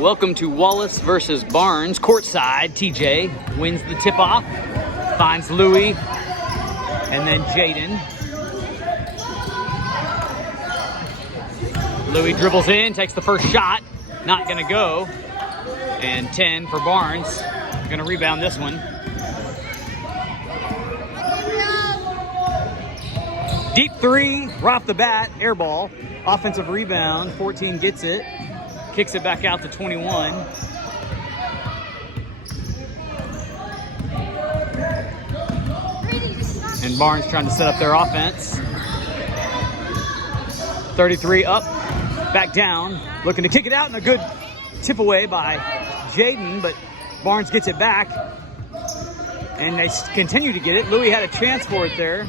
Welcome to Wallace versus Barnes. Courtside, TJ wins the tip-off, finds Louis, and then Jaden. Louis dribbles in, takes the first shot, not gonna go. And 10 for Barnes, gonna rebound this one. Deep three, right off the bat, air ball. Offensive rebound, 14 gets it. Kicks it back out to 21. And Barnes trying to set up their offense. 33 up, back down. Looking to kick it out, and a good tip away by Jaden, but Barnes gets it back. And they continue to get it. Louis had a chance for it there.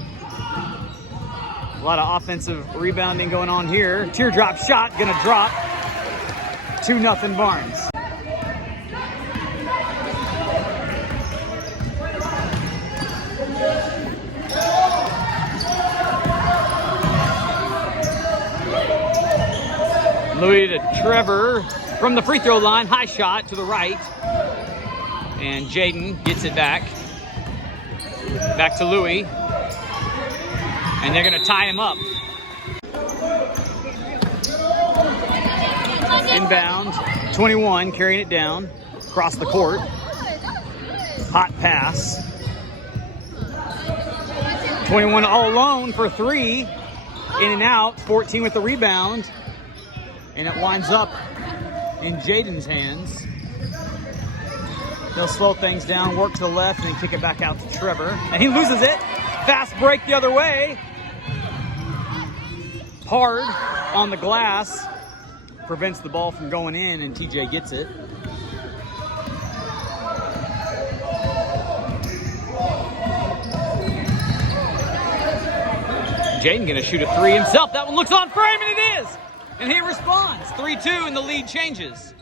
A lot of offensive rebounding going on here. Teardrop shot, gonna drop. 2-0 Barnes. Louis to Trevor from the free throw line. High shot to the right. And Jaden gets it back. Back to Louis. And they're gonna tie him up. Inbound, 21 carrying it down across the court. Hot pass. 21 all alone for three. In and out, 14 with the rebound. And it winds up in Jaden's hands. They'll slow things down, work to the left, and then kick it back out to Trevor. And he loses it. Fast break the other way. Hard on the glass. Prevents the ball from going in, and TJ gets it. Jaden gonna shoot a three himself. That one looks on frame, and it is! And he responds. 3-2, and the lead changes.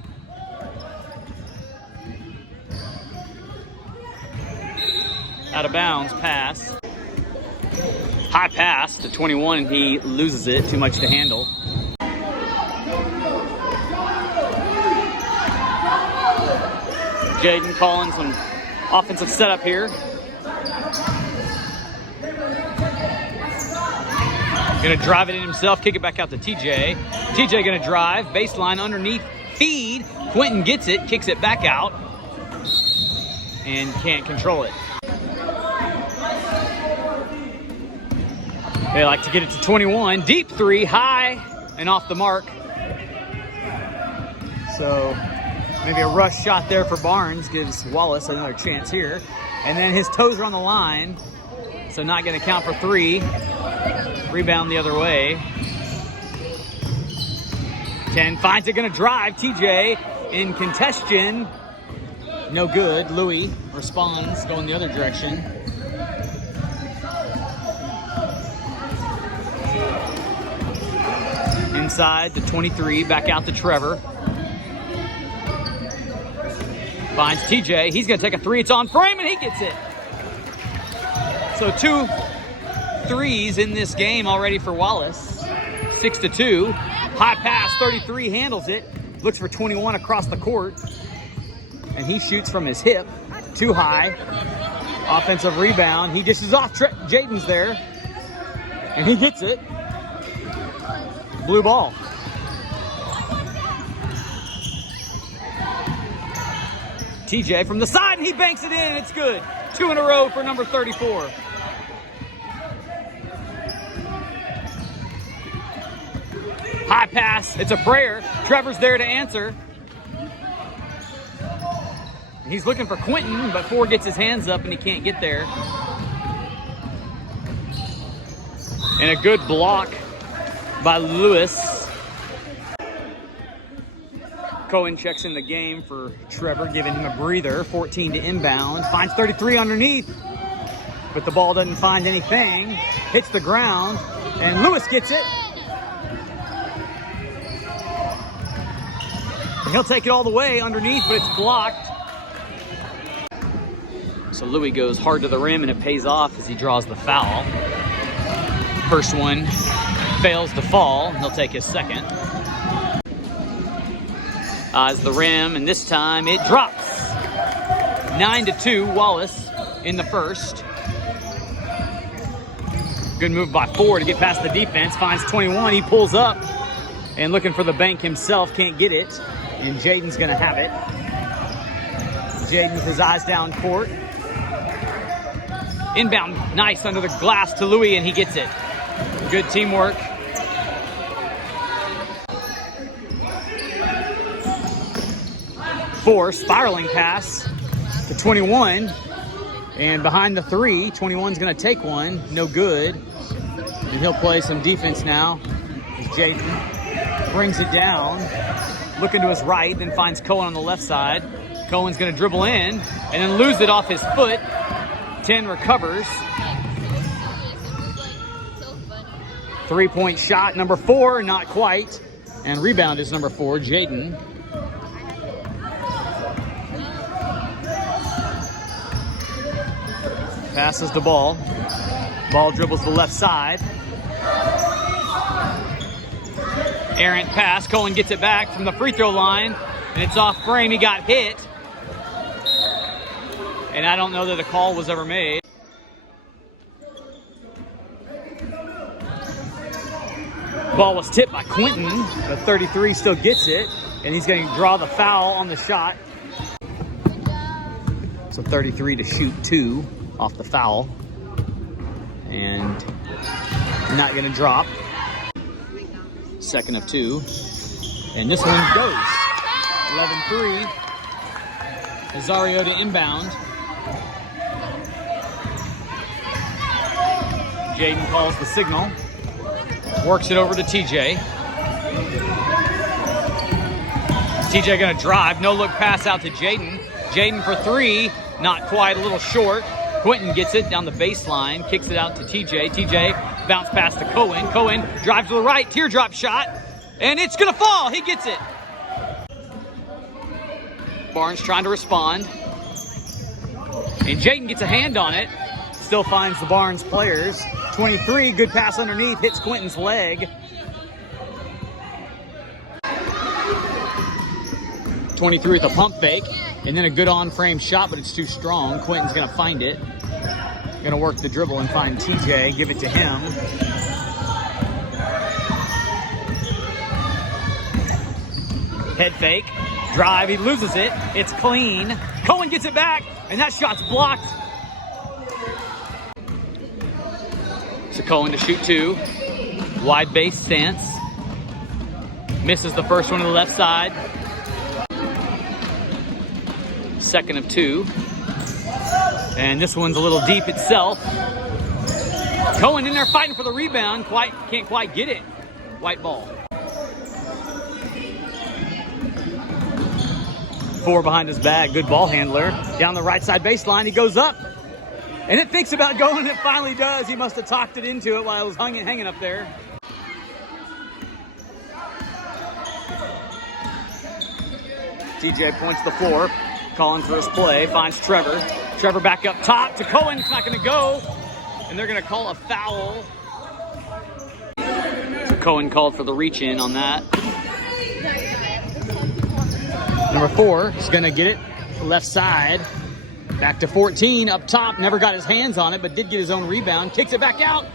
Out of bounds pass. High pass to 21, and he loses it. Too much to handle. Jaden calling some offensive setup here. Gonna drive it in himself, kick it back out to TJ. TJ gonna drive, baseline underneath, feed. Quentin gets it, kicks it back out, and can't control it. They like to get it to 21. Deep three, high and off the mark. So maybe a rush shot there for Barnes gives Wallace another chance here. And then his toes are on the line, so not going to count for three. Rebound the other way. 10 finds it, going to drive. TJ in contention. No good. Louis responds, going the other direction. Inside to 23, back out to Trevor. Finds TJ, he's gonna take a three, it's on frame, and he gets it. So 2 threes in this game already for Wallace. 6-2, high pass, 33, handles it. Looks for 21 across the court. And he shoots from his hip, too high. Offensive rebound, he dishes off, Jaden's there. And he gets it. Blue ball. TJ from the side, and he banks it in. It's good. 2 in a row for number 34. High pass. It's a prayer. Trevor's there to answer. He's looking for Quentin, but Ford gets his hands up, and he can't get there. And a good block by Lewis. Cohen checks in the game for Trevor, giving him a breather. 14 to inbound. Finds 33 underneath, but the ball doesn't find anything. Hits the ground, and Lewis gets it. And he'll take it all the way underneath, but it's blocked. So Louis goes hard to the rim, and it pays off as he draws the foul. First one fails to fall. He'll take his second. Eyes the rim, and this time it drops. 9-2, Wallace in the first. Good move by 4 to get past the defense. Finds 21, he pulls up. And looking for the bank himself, can't get it. And Jaden's gonna have it. Jaden with his eyes down court. Inbound, nice under the glass to Louis, and he gets it. Good teamwork. Four, spiraling pass to 21. And behind the 3, 21's gonna take one, no good. And he'll play some defense now. As Jaden brings it down, looking to his right, then finds Cohen on the left side. Cohen's gonna dribble in and then lose it off his foot. 10 recovers. 3-point shot, number 4, not quite. And rebound is number 4, Jaden. Passes the ball. Ball dribbles the left side. Errant pass. Cohen gets it back from the free throw line. And it's off frame. He got hit. And I don't know that a call was ever made. Ball was tipped by Quentin. The 33 still gets it. And he's going to draw the foul on the shot. So 33 to shoot 2 off the foul. And not going to drop. Second of 2. And this one goes. 11-3. Azario to inbound. Jaden calls the signal. Works it over to TJ. TJ gonna drive. No look pass out to Jaden. Jaden for 3. Not quite, a little short. Quentin gets it down the baseline. Kicks it out to TJ. TJ bounce pass to Cohen. Cohen drives to the right. Teardrop shot. And it's gonna fall. He gets it. Barnes trying to respond. And Jaden gets a hand on it. Still finds the Barnes players. 23, good pass underneath, hits Quentin's leg. 23 with a pump fake. And then a good on-frame shot, but it's too strong. Quentin's gonna find it. Gonna work the dribble and find TJ, give it to him. Head fake, drive, he loses it. It's clean. Cohen gets it back, and that shot's blocked. So Cohen to shoot 2. Wide base stance. Misses the first one to the left side. Second of 2. And this one's a little deep itself. Cohen in there fighting for the rebound. Can't quite get it. White ball. 4 behind his back. Good ball handler. Down the right side baseline. He goes up. And it thinks about going, and it finally does. He must have talked it into it while it was hanging up there. TJ points the floor. Calling for his play. Finds Trevor. Trevor back up top to Cohen. It's not going to go. And they're going to call a foul. So Cohen called for the reach in on that. Number 4 is going to get it left side. Back to 14 up top. Never got his hands on it, but did get his own rebound. Kicks it back out.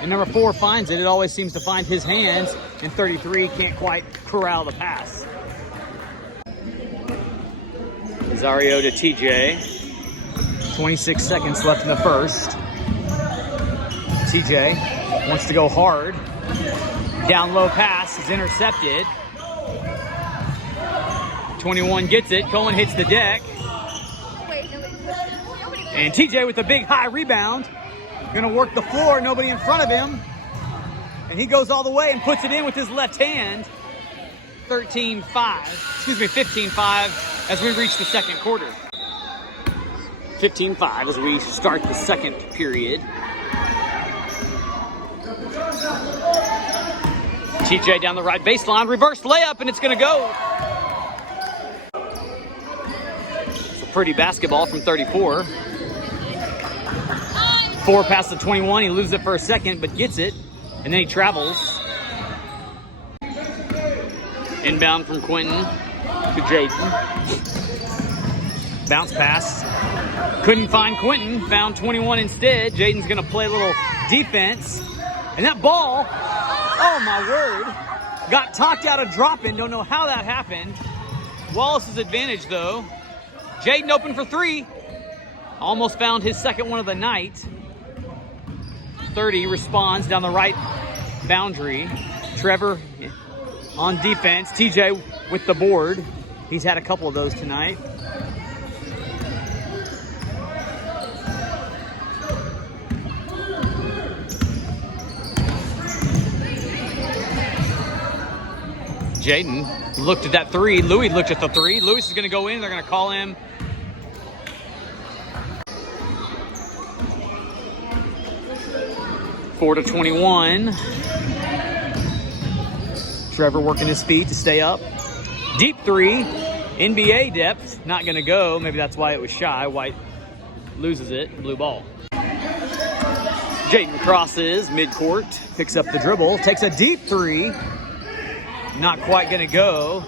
And number 4 finds it. It always seems to find his hands. And 33 can't quite corral the pass. Azario to TJ. 26 seconds left in the first. TJ wants to go hard. Down low pass is intercepted. 21 gets it. Cohen hits the deck. And TJ with a big high rebound. Gonna work the floor, nobody in front of him. And he goes all the way and puts it in with his left hand. 15-5 as we reach the second quarter. 15-5 as we start the second period. TJ down the right baseline, reverse layup, and it's gonna go. It's a pretty basketball from 34. 4 past the 21, he loses it for a second, but gets it, and then he travels. Inbound from Quentin to Jaden. Bounce pass. Couldn't find Quentin, found 21 instead. Jaden's gonna play a little defense. And that ball, oh my word, got talked out of dropping. Don't know how that happened. Wallace's advantage though. Jaden open for three. Almost found his second one of the night. 30 responds down the right boundary. Trevor on defense. TJ with the board. He's had a couple of those tonight. Jaden looked at that three. Louis looked at the three. Lewis is going to go in. They're going to call him. Four to 21. Trevor working his feet to stay up. Deep three. NBA depth. Not going to go. Maybe that's why it was shy. White loses it. Blue ball. Jaden crosses midcourt. Picks up the dribble. Takes a deep three. Not quite going to go.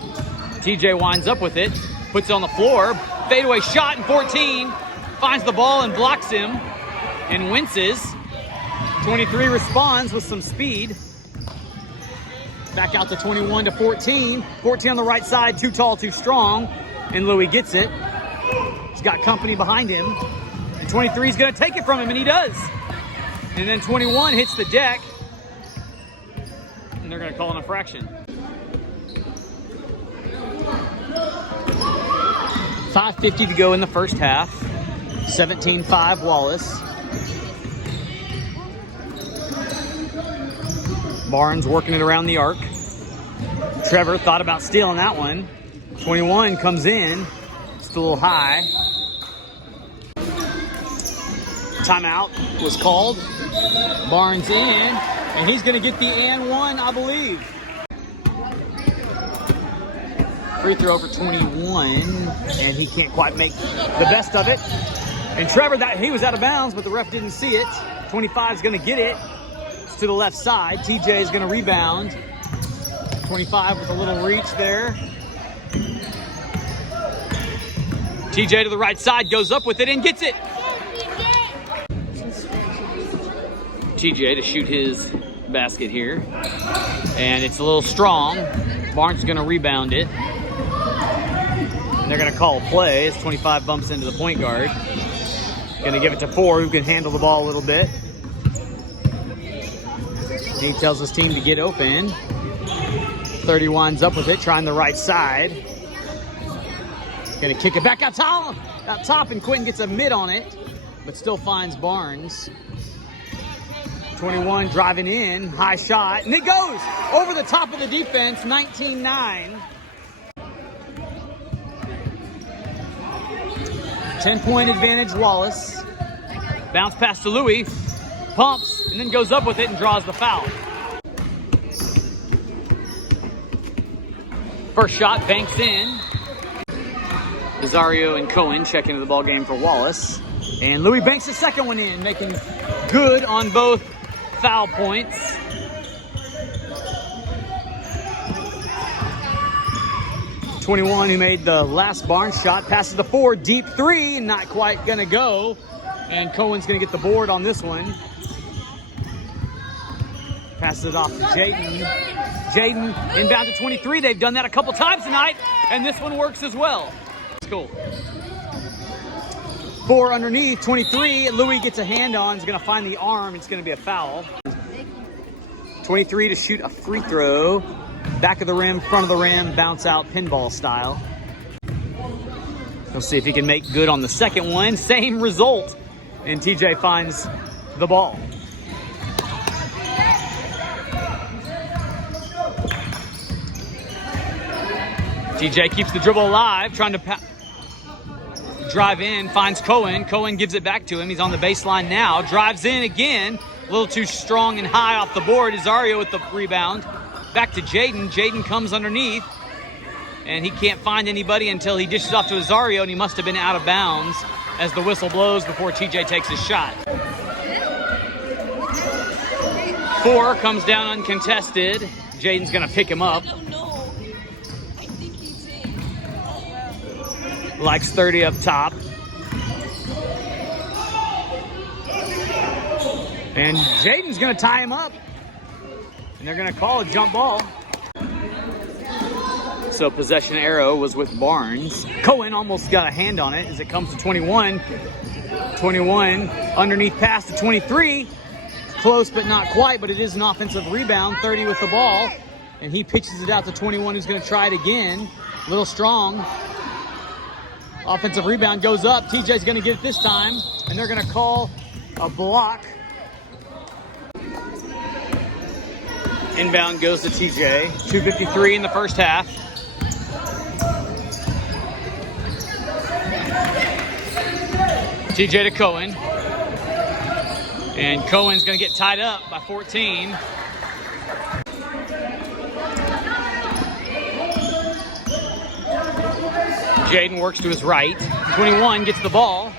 TJ winds up with it. Puts it on the floor. Fadeaway shot in 14. Finds the ball and blocks him. And winces. 23 responds with some speed. Back out to 21 to 14. 14 on the right side. Too tall, too strong. And Louis gets it. He's got company behind him. And 23 is going to take it from him, and he does. And then 21 hits the deck. And they're going to call an infraction. 5:50 to go in the first half. 17-5 Wallace. Barnes working it around the arc. Trevor thought about stealing that one. 21 comes in. It's a little high. Timeout was called. Barnes in, and he's going to get the and one, I believe. Free throw for 21, and he can't quite make the best of it. And Trevor, he was out of bounds, but the ref didn't see it. 25 is going to get it. It's to the left side. TJ is going to rebound. 25 with a little reach there. TJ to the right side, goes up with it and gets it. TJ to shoot his basket here. And it's a little strong. Barnes is going to rebound it. And they're going to call a play as 25 bumps into the point guard. Going to give it to 4, who can handle the ball a little bit. He tells his team to get open. 30 winds up with it, trying the right side. Going to kick it back out top, and Quentin gets a mid on it, but still finds Barnes. 21 driving in, high shot, and it goes over the top of the defense, 19-9. 10-point advantage, Wallace. Bounce pass to Louis, pumps, and then goes up with it and draws the foul. First shot banks in. Rosario and Cohen check into the ball game for Wallace. And Louis banks the second one in, making good on both foul points. .21 who made the last Barnes shot, passes the 4, deep 3, not quite gonna go. And Cohen's gonna get the board on this one. Passes it off to Jaden. Jaden inbound to 23. They've done that a couple times tonight, and this one works as well. It's cool. 4 underneath, 23. Louis gets a hand on. He's going to find the arm. It's going to be a foul. 23 to shoot a free throw. Back of the rim, front of the rim, bounce out pinball style. We'll see if he can make good on the second one. Same result. And TJ finds the ball. TJ keeps the dribble alive, trying to drive in, finds Cohen. Cohen gives it back to him. He's on the baseline now. Drives in again. A little too strong and high off the board. Rosario with the rebound. Back to Jaden. Jaden comes underneath. And he can't find anybody until he dishes off to Rosario, and he must have been out of bounds as the whistle blows before TJ takes his shot. 4 comes down uncontested. Jaden's going to pick him up. Likes 30 up top. And Jaden's going to tie him up. And they're going to call a jump ball. So possession arrow was with Barnes. Cohen almost got a hand on it as it comes to 21. 21, underneath pass to 23. Close but not quite, but it is an offensive rebound. 30 with the ball. And he pitches it out to 21, who's going to try it again. A little strong. Offensive rebound goes up. TJ's going to get it this time. And they're going to call a block. Inbound goes to TJ. 2:53 in the first half. TJ to Cohen. And Cohen's going to get tied up by 14. Jaden works to his right. 21 gets the ball.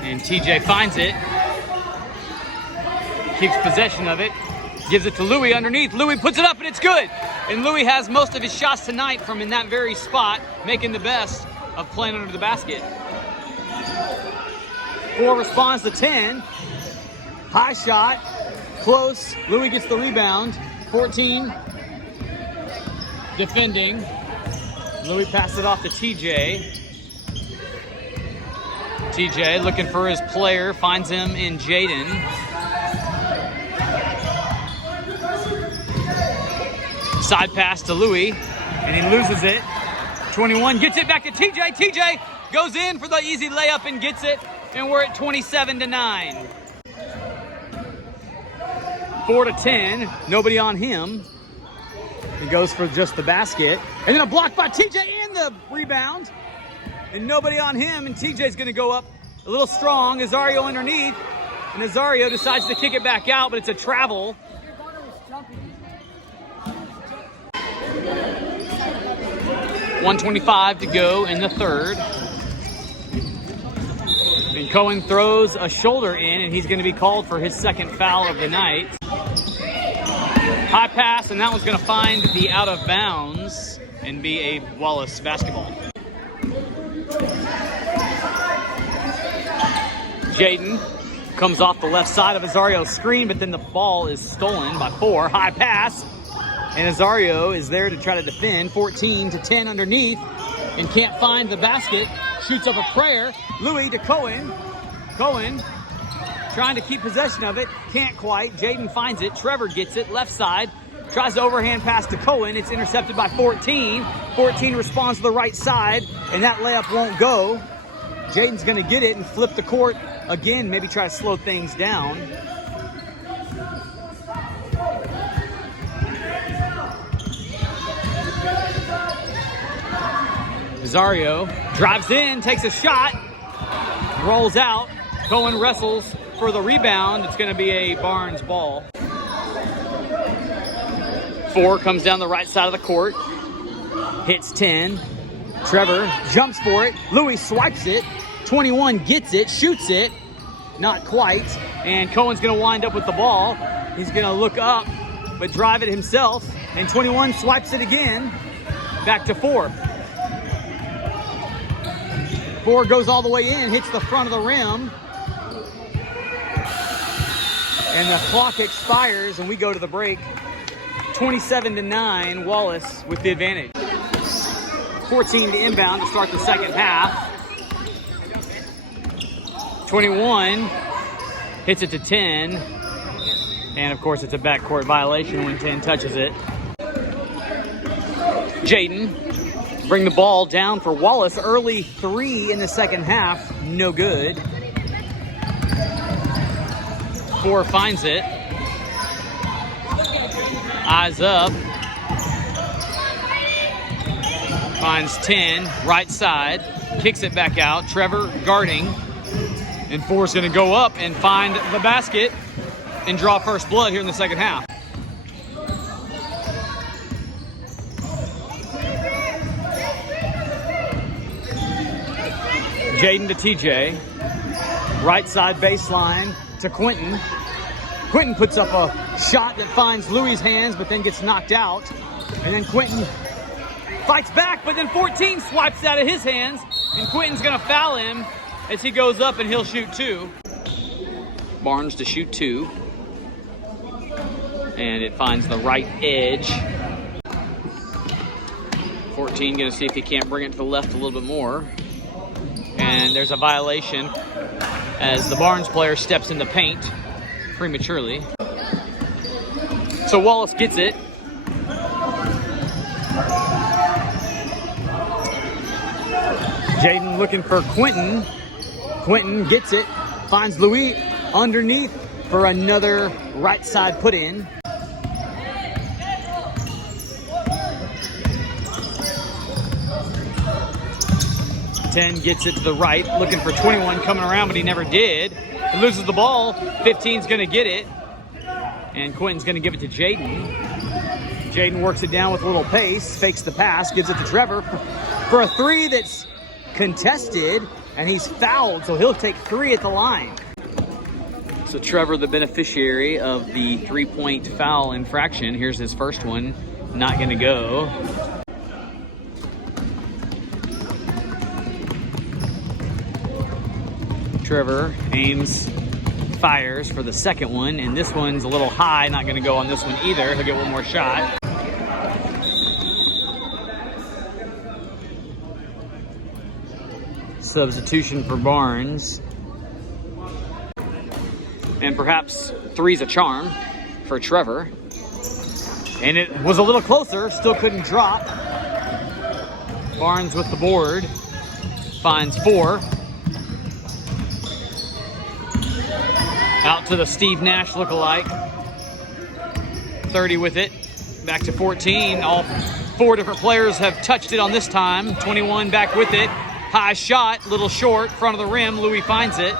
And TJ finds it. Keeps possession of it. Gives it to Louis underneath. Louis puts it up and it's good. And Louis has most of his shots tonight from in that very spot, making the best of playing under the basket. 4 responds to 10. High shot. Close. Louis gets the rebound. 14. Defending. Louis passes it off to TJ. TJ looking for his player. Finds him in Jaden. Side pass to Louis, and he loses it. 21 gets it back to TJ. TJ goes in for the easy layup and gets it, and we're at 27-9. 4-10, nobody on him. He goes for just the basket, and then a block by TJ and the rebound, and nobody on him, and TJ's gonna go up a little strong. Azario underneath, and Azario decides to kick it back out, but it's a travel. 1:25 to go in the third. And Cohen throws a shoulder in, and he's going to be called for his second foul of the night. High pass, and that one's going to find the out of bounds and be a Wallace basketball. Jaden comes off the left side of Azario's screen, but then the ball is stolen by 4. High pass. And Azario is there to try to defend. 14-10 underneath and can't find the basket. Shoots up a prayer. Louis to Cohen. Cohen trying to keep possession of it. Can't quite. Jaden finds it. Trevor gets it. Left side. Tries to overhand pass to Cohen. It's intercepted by 14. 14 responds to the right side, and that layup won't go. Jaden's going to get it and flip the court again. Maybe try to slow things down. Azario drives in, takes a shot, rolls out. Cohen wrestles for the rebound. It's going to be a Barnes ball. 4 comes down the right side of the court. Hits 10. Trevor jumps for it. Louis swipes it. 21 gets it, shoots it. Not quite. And Cohen's going to wind up with the ball. He's going to look up, but drive it himself. And 21 swipes it again. Back to 4. 4 goes all the way in, hits the front of the rim. And the clock expires, and we go to the break. 27-9, Wallace with the advantage. 14 to inbound to start the second half. 21 hits it to 10. And, of course, it's a backcourt violation when 10 touches it. Jaden bring the ball down for Wallace. Early 3 in the second half. No good. 4 finds it. Eyes up. Finds 10. Right side. Kicks it back out. Trevor guarding. And 4's going to go up and find the basket and draw first blood here in the second half. Jaden to TJ. Right side baseline to Quentin. Quentin puts up a shot that finds Louis' hands but then gets knocked out. And then Quentin fights back, but then 14 swipes it out of his hands, and Quentin's gonna foul him as he goes up and he'll shoot 2. Barnes to shoot 2. And it finds the right edge. 14 gonna see if he can't bring it to the left a little bit more. And there's a violation as the Barnes player steps in the paint prematurely. So Wallace gets it. Jaden looking for Quentin. Quentin gets it, finds Louis underneath for another right side put in. Ten gets it to the right, looking for 21 coming around, but he never did. He loses the ball. 15's gonna get it, and Quentin's gonna give it to Jaden. Jaden works it down with a little pace, fakes the pass, gives it to Trevor for a 3 that's contested, and he's fouled, so he'll take 3 at the line. So Trevor, the beneficiary of the 3-point foul infraction. Here's his first one, not gonna go. Trevor aims, fires for the second one, and this one's a little high, not gonna go on this one either. He'll get one more shot. Substitution for Barnes. And perhaps 3's a charm for Trevor. And it was a little closer, still couldn't drop. Barnes with the board, finds 4. Out to the Steve Nash lookalike. 30 with it, back to 14. All 4 different players have touched it on this time. 21 back with it. High shot, little short, front of the rim. Louis finds it.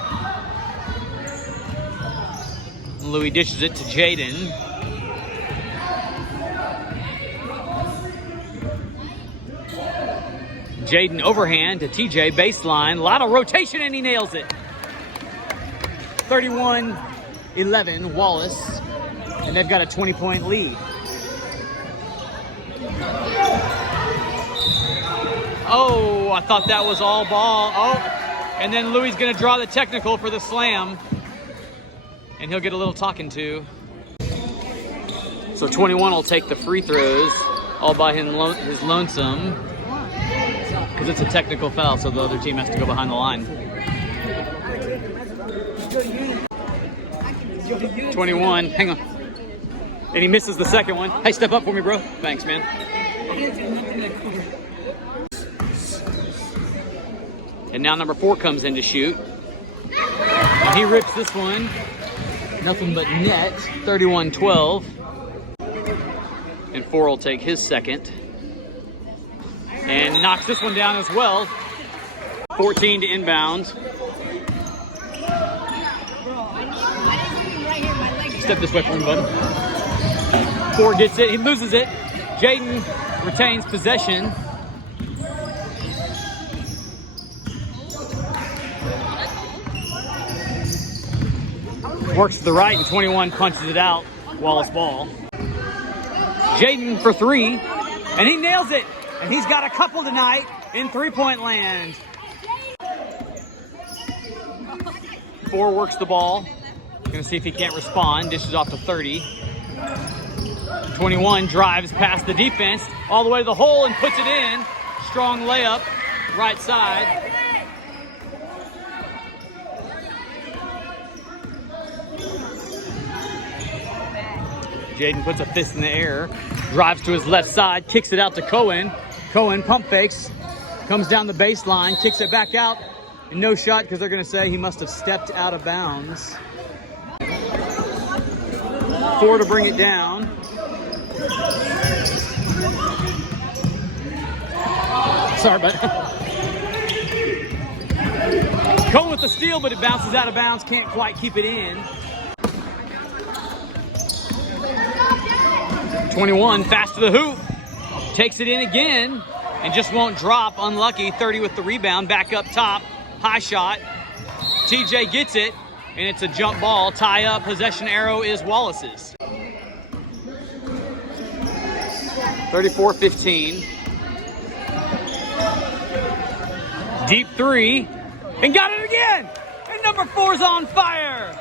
Louis dishes it to Jaden. Jaden overhand to TJ, baseline. A lot of rotation, and he nails it. 31-11, Wallace. And they've got a 20-point lead. Oh, I thought that was all ball. Oh, and then Louis is going to draw the technical for the slam. And he'll get a little talking to. So 21 will take the free throws all by his lonesome. Because it's a technical foul, so the other team has to go behind the line. 21, hang on. And he misses the second one. Hey, step up for me, bro. Thanks, man. And now number 4 comes in to shoot. And he rips this one. Nothing but net, 31-12. And 4 will take his second. And knocks this one down as well. 14 to inbound. Step this way for me, bud. 4 gets it, he loses it. Jaden retains possession. Works to the right, and 21 punches it out. Wallace ball. Jaden for 3, and he nails it. And he's got a couple tonight in 3-point land. 4 works the ball. Gonna see if he can't respond. Dishes off to 30. 21 drives past the defense all the way to the hole and puts it in. Strong layup, right side. Jaden puts a fist in the air, drives to his left side, kicks it out to Cohen. Cohen pump fakes, comes down the baseline, kicks it back out, and no shot because they're going to say he must have stepped out of bounds. 4 to bring it down. Sorry, bud. Cohen with the steal, but it bounces out of bounds, can't quite keep it in. 21, fast to the hoop, takes it in again, and just won't drop. Unlucky. 30 with the rebound, back up top, high shot. TJ gets it, and it's a jump ball. Tie up, possession arrow is Wallace's. 34-15. Deep three, and got it again! And number 4's on fire!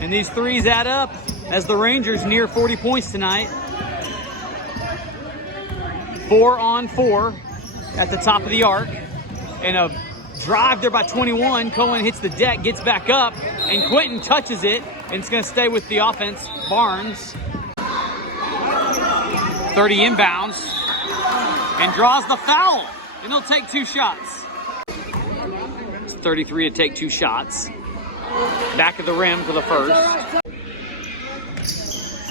And these threes add up as the Rangers near 40 points tonight. 4 on 4 at the top of the arc. And a drive there by 21. Cohen hits the deck, gets back up, and Quentin touches it, and it's going to stay with the offense. Barnes. 30 inbounds, and draws the foul, and he'll take 2 shots. It's 33 to take 2 shots. Back of the rim for the first.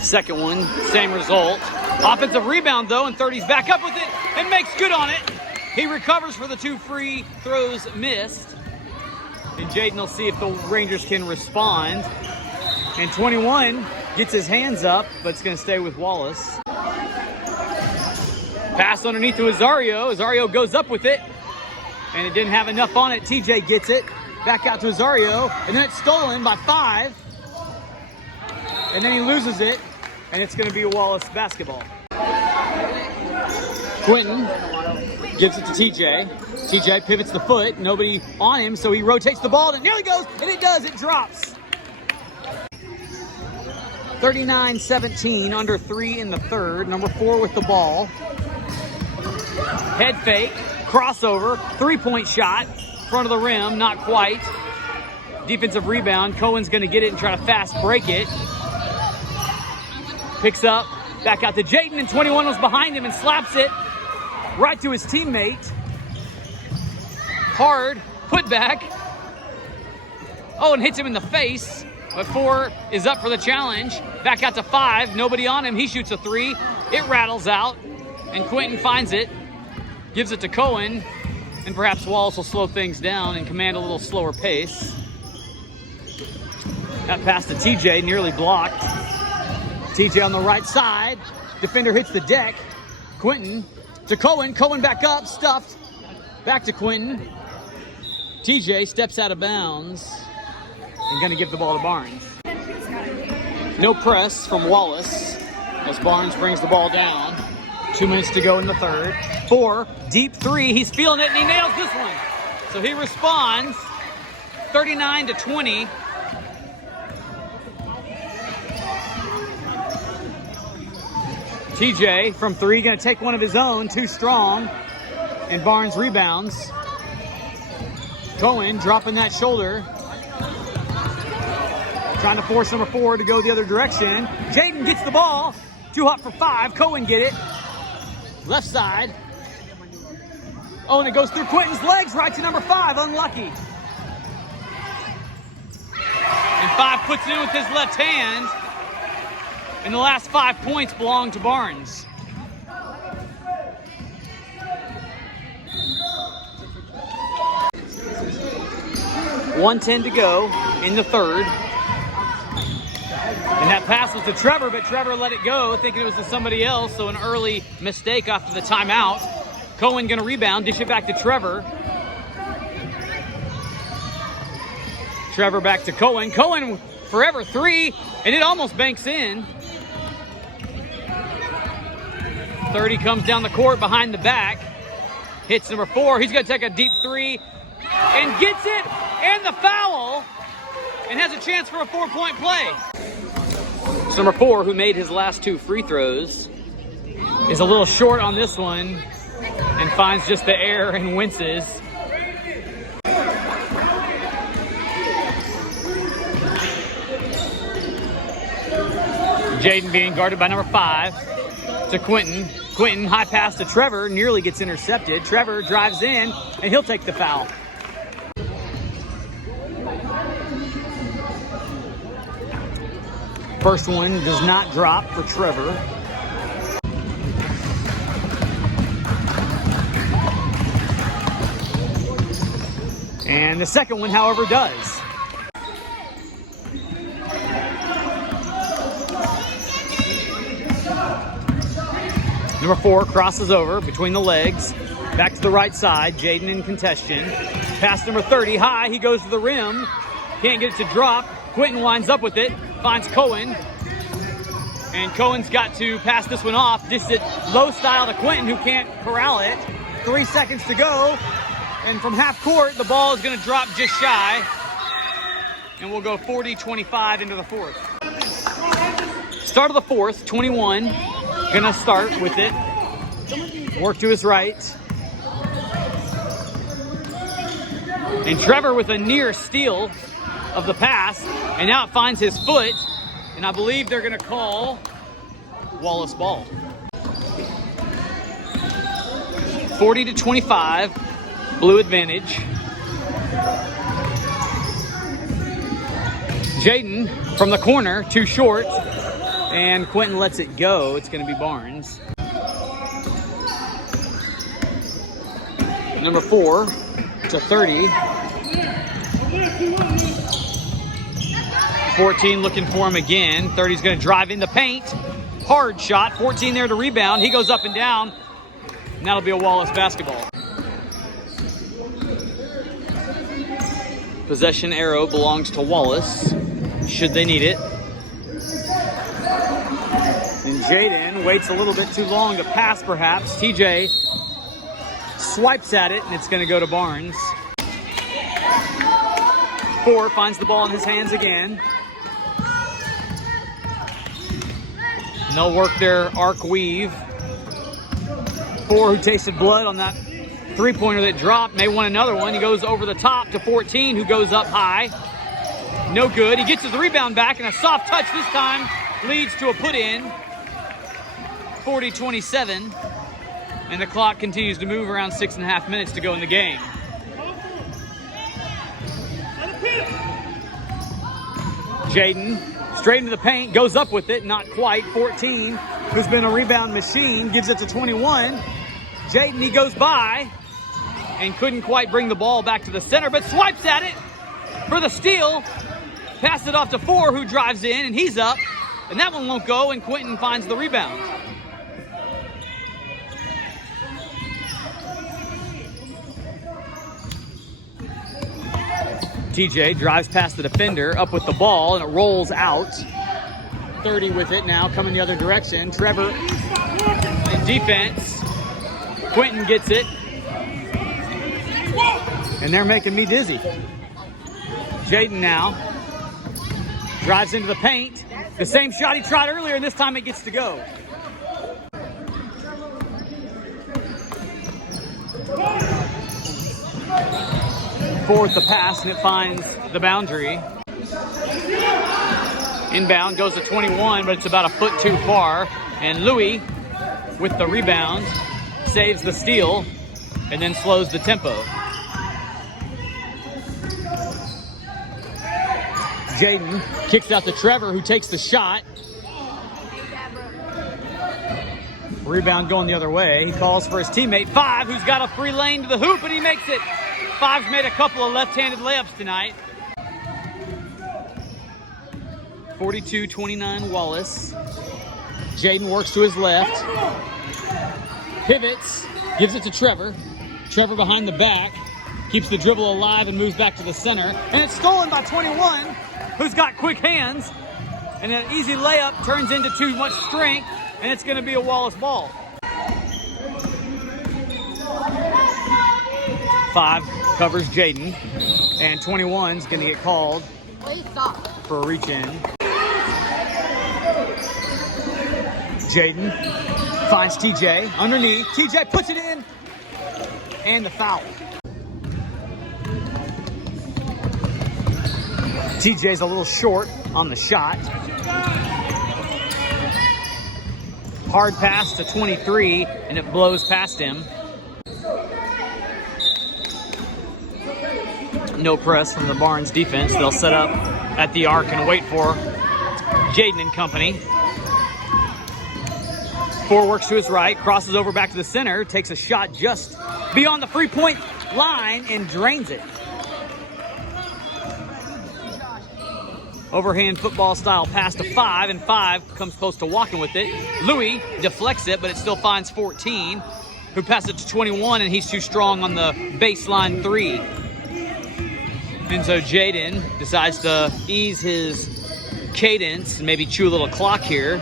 Second one, same result. Offensive rebound though, and 30's back up with it and makes good on it. He recovers for the 2 free throws missed. And Jaden will see if the Rangers can respond. And 21 gets his hands up, but it's going to stay with Wallace. Pass underneath to Azario. Azario goes up with it, and it didn't have enough on it. TJ gets it. Back out to Azario, and then it's stolen by 5. And then he loses it, and it's going to be a Wallace basketball. Quentin gives it to TJ. TJ pivots the foot, nobody on him, so he rotates the ball, and it nearly goes, and it does, it drops. 39-17, under 3 in the third. Number 4 with the ball. Head fake, crossover, 3-point shot, front of the rim, not quite. Defensive rebound, Cohen's gonna get it and try to fast break it. Picks up, back out to Jaden, and 21 was behind him and slaps it right to his teammate. Hard, put back. Oh, and hits him in the face. But 4 is up for the challenge. Back out to 5, nobody on him. He shoots a 3. It rattles out, and Quentin finds it, gives it to Cohen, and perhaps Wallace will slow things down and command a little slower pace. That pass to TJ, nearly blocked. TJ on the right side. Defender hits the deck. Quentin to Cohen. Cohen back up, stuffed. Back to Quentin. TJ steps out of bounds. And going to give the ball to Barnes. No press from Wallace as Barnes brings the ball down. 2 minutes to go in the third. 4, deep 3. He's feeling it, and he nails this one. So he responds. 39-20. TJ from 3, going to take one of his own. Too strong. And Barnes rebounds. Cohen dropping that shoulder. Trying to force number 4 to go the other direction. Jaden gets the ball. Too hot for 5. Cohen get it. Left side. Oh, and it goes through Quentin's legs right to number 5. Unlucky. And 5 puts it in with his left hand. And the last 5 points belong to Barnes. .110 to go in the third. And that pass was to Trevor, but Trevor let it go, thinking it was to somebody else, so an early mistake after the timeout. Cohen gonna rebound, dish it back to Trevor. Trevor back to Cohen. Cohen forever 3, and it almost banks in. 30 comes down the court behind the back. Hits number 4, he's gonna take a deep 3, and gets it, and the foul, and has a chance for a 4-point play. So number 4, who made his last 2 free throws, is a little short on this one and finds just the air and winces. Jaden being guarded by number 5 to Quentin. Quentin, high pass to Trevor, nearly gets intercepted. Trevor drives in, and he'll take the foul. First one does not drop for Trevor. And the second one, however, does. Number 4 crosses over between the legs. Back to the right side, Jaden in contention. Pass number 30, high, he goes to the rim. Can't get it to drop. Quentin winds up with it, finds Cohen, And Cohen's got to pass this one off. This is low style to Quentin, who can't corral it. 3 seconds to go. And from half court, the ball is going to drop just shy. And we'll go 40-25 into the fourth. Start of the fourth, 21. Going to start with it. Work to his right. And Trevor with a near steal of the pass. And now it finds his foot. And I believe they're going to call Wallace ball. 40-25, blue advantage. Jaden from the corner, too short. And Quentin lets it go. It's going to be Barnes. Number 4 to 30. 14 looking for him again. 30's going to drive in the paint. Hard shot. 14 there to rebound. He goes up and down. And that'll be a Wallace basketball. Possession arrow belongs to Wallace, should they need it. And Jaden waits a little bit too long to pass, perhaps. TJ swipes at it, and it's going to go to Barnes. 4 finds the ball in his hands again. And they'll work their arc weave. 4, who tasted blood on that three-pointer that dropped, may want another one. He goes over the top to 14, who goes up high. No good. He gets his rebound back, and a soft touch this time leads to a put-in. 40-27. And the clock continues to move, around 6.5 minutes to go in the game. Jaden straight into the paint, goes up with it, not quite. 14, who's been a rebound machine, gives it to 21. Jaden, he goes by and couldn't quite bring the ball back to the center, but swipes at it for the steal. Passes it off to 4, who drives in, and he's up. And that one won't go, and Quentin finds the rebound. TJ drives past the defender, up with the ball, and it rolls out. 30 with it now, coming the other direction. Trevor in defense. Quentin gets it. And they're making me dizzy. Jaden now drives into the paint. The same shot he tried earlier, and this time it gets to go. Forward the pass, and it finds the boundary. Inbound goes to 21, but it's about a foot too far. And Louis, with the rebound, saves the steal and then slows the tempo. Jaden kicks out to Trevor, who takes the shot. Rebound going the other way. He calls for his teammate, 5, who's got a free lane to the hoop, and he makes it. 5's made a couple of left-handed layups tonight. 42-29 Wallace. Jaden works to his left. Pivots, gives it to Trevor. Trevor behind the back. Keeps the dribble alive and moves back to the center. And it's stolen by 21, who's got quick hands. And an easy layup turns into too much strength, and it's going to be a Wallace ball. 5 covers Jaden, and 21's going to get called for a reach-in. Jaden finds TJ underneath. TJ puts it in, and the foul. TJ's a little short on the shot. Hard pass to 23, and it blows past him. No press from the Barnes defense. They'll set up at the arc and wait for Jaden and company. 4 works to his right, crosses over back to the center, takes a shot just beyond the three-point line and drains it. Overhand football style pass to 5, and 5 comes close to walking with it. Louis deflects it, but it still finds 14, who passes it to 21, and he's too strong on the baseline 3. And so Jaden decides to ease his cadence and maybe chew a little clock here.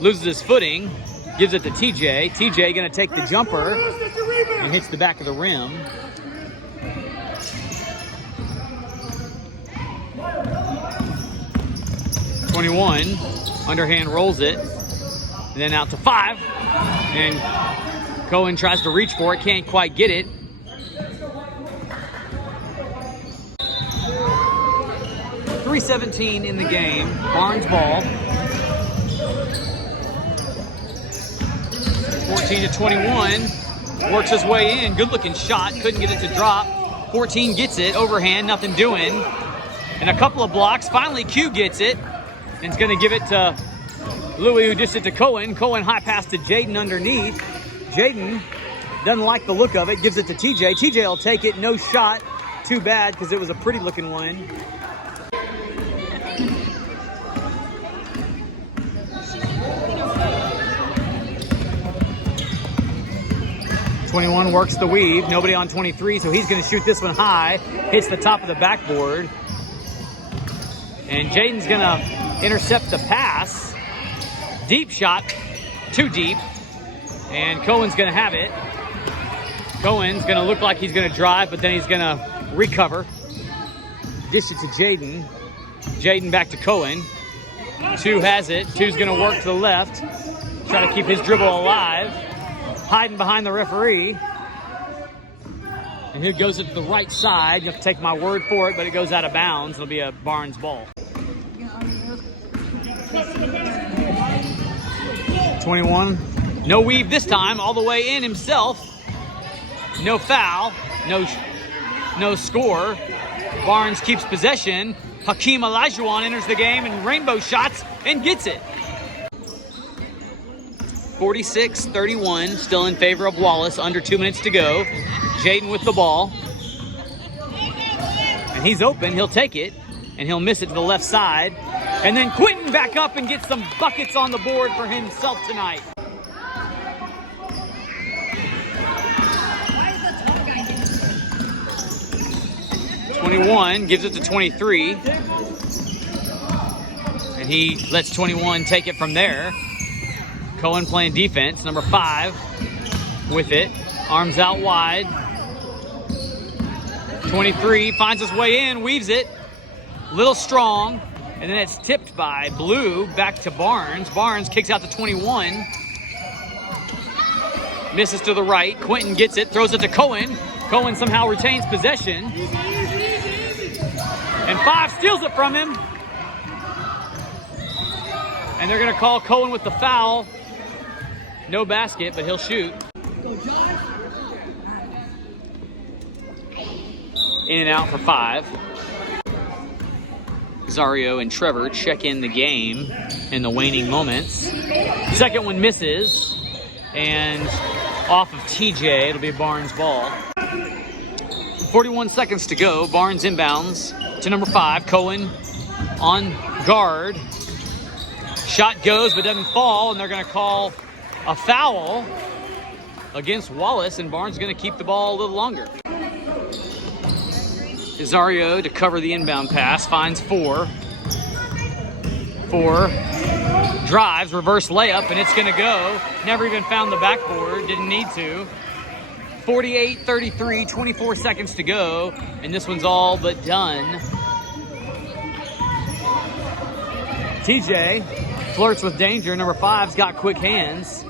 loses his footing, gives it to TJ. TJ gonna take the jumper and hits the back of the rim. .21, underhand rolls it, and then out to 5, and Cohen tries to reach for it, can't quite get it. .317 in the game, Barnes ball. 14-21, works his way in, good looking shot, couldn't get it to drop. 14 gets it, overhand, nothing doing. And a couple of blocks, finally Q gets it, and it's gonna give it to Louis, who dished it to Cohen. Cohen high pass to Jaden underneath. Jaden doesn't like the look of it, gives it to TJ. TJ will take it, no shot. Too bad, because it was a pretty looking one. .21 works the weave, nobody on 23, so he's gonna shoot this one high, hits the top of the backboard. And Jaden's gonna intercept the pass. Deep shot, too deep. And Cohen's gonna have it. Cohen's gonna look like he's gonna drive, but then he's gonna recover. Dish it to Jaden. Jaden back to Cohen. Two has it. Two's gonna work to the left. Try to keep his dribble alive. Hiding behind the referee. And here goes it to the right side. You have to take my word for it, but it goes out of bounds. It'll be a Barnes ball. 21. No weave this time, all the way in himself. No foul, no score. Barnes keeps possession. Hakeem Olajuwon enters the game and rainbow shots and gets it. 46-31, still in favor of Wallace, under 2 minutes to go. Jaden with the ball. And he's open, he'll take it, and he'll miss it to the left side. And then Quentin back up and gets some buckets on the board for himself tonight. .21 gives it to 23. And he lets 21 take it from there. Cohen playing defense, number 5 with it. Arms out wide. 23 finds his way in, weaves it. Little strong. And then it's tipped by Blue back to Barnes. Barnes kicks out to 21. Misses to the right. Quentin gets it, throws it to Cohen. Cohen somehow retains possession. And 5 steals it from him. And they're gonna call Cohen with the foul. No basket, but he'll shoot. In and out for 5. Zario and Trevor check in the game in the waning moments. Second one misses. And off of TJ, it'll be Barnes' ball. 41 seconds to go. Barnes inbounds to number 5. Cohen on guard. Shot goes but doesn't fall, and they're going to call a foul against Wallace, and Barnes is going to keep the ball a little longer. Zario to cover the inbound pass, finds 4. 4 drives, reverse layup, and it's going to go. Never even found the backboard, didn't need to. 48-33, 24 seconds to go, and this one's all but done. TJ flirts with danger. Number 5's got quick hands.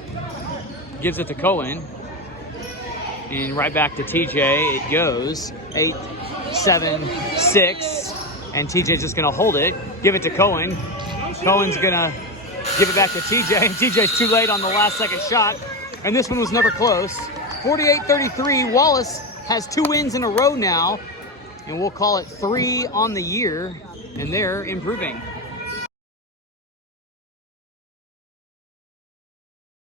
Gives it to Cohen. And right back to TJ it goes. 8, 7, 6. And TJ's just going to hold it. Give it to Cohen. Cohen's going to give it back to TJ. And TJ's too late on the last second shot. And this one was never close. 48-33. Wallace has 2 wins in a row now. And we'll call it 3 on the year. And they're improving.